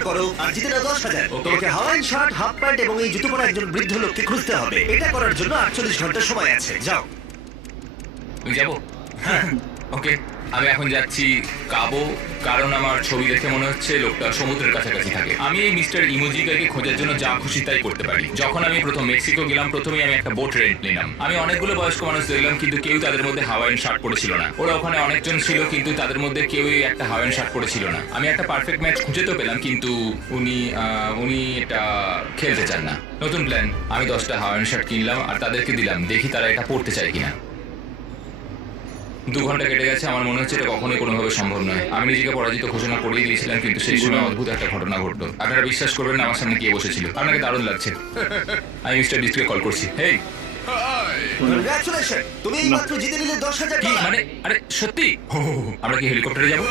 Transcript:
বার করো আর জিতে নাও 10,000। তোমাকে হাওয়াইন শার্ট, হাফ প্যান্ট এবং এই জুতো পরা একজন বৃদ্ধ লোককে খুঁজতে হবে। এটা করার জন্য 48 ঘন্টা সময় আছে। যাও। আমি যাবো? ওকে, আমি এখন যাচ্ছি কাবো, কারণ আমার ছবি দেখে মনে হচ্ছে লোকটা সমুদ্রের কাছাকাছি থাকে। আমি এই মিস্টার ইমোজিকাকে খোঁজার জন্য যা খুশি তাই করতে পারি। যখন আমি প্রথম মেক্সিকো গেলাম, প্রথমেই আমি একটা বোট রেন্ট নিলাম। আমি অনেকগুলো বয়স্ক মানুষ দেখলাম, কিন্তু কেউ তাদের মধ্যে হাওয়াইন শার্ট পরেছিল না। ওরা ওখানে অনেকজন ছিল, কিন্তু তাদের মধ্যে কেউই একটা হাওয়াইন শার্ট পরেছিল না। আমি একটা পারফেক্ট ম্যাচ খুঁজে তো পেলাম, কিন্তু উনি এটা খেলতে চান না। নতুন প্ল্যান, আমি 10টা হাওয়াইন শার্ট কিনলাম আর তাদেরকে দিলাম, দেখি তারা এটা পড়তে চায় কিনা। 2 ঘন্টা কেটে গেছে, আমার মনে হচ্ছে এটা কখনোই কোনোভাবে সম্ভব নয়। আমি নিজেকে পরাজিত ঘোষণা করেই দিয়েছিলাম, কিন্তু সেই সময় অদ্ভুত একটা ঘটনা ঘটলো। আপনারা বিশ্বাস করবেন না, আমার সামনে কে বসেছিল। আপনাকে দারুণ লাগছে। আমি মিস্টার ডিস্টকে কল করছি। হেই, কংগ্রাচুলেশন, তুমি এইমাত্র জিতে নিলে 10,000 কি ডলার। মানে? আরে সত্যি? আমরা কি হেলিকপ্টারে যাবো?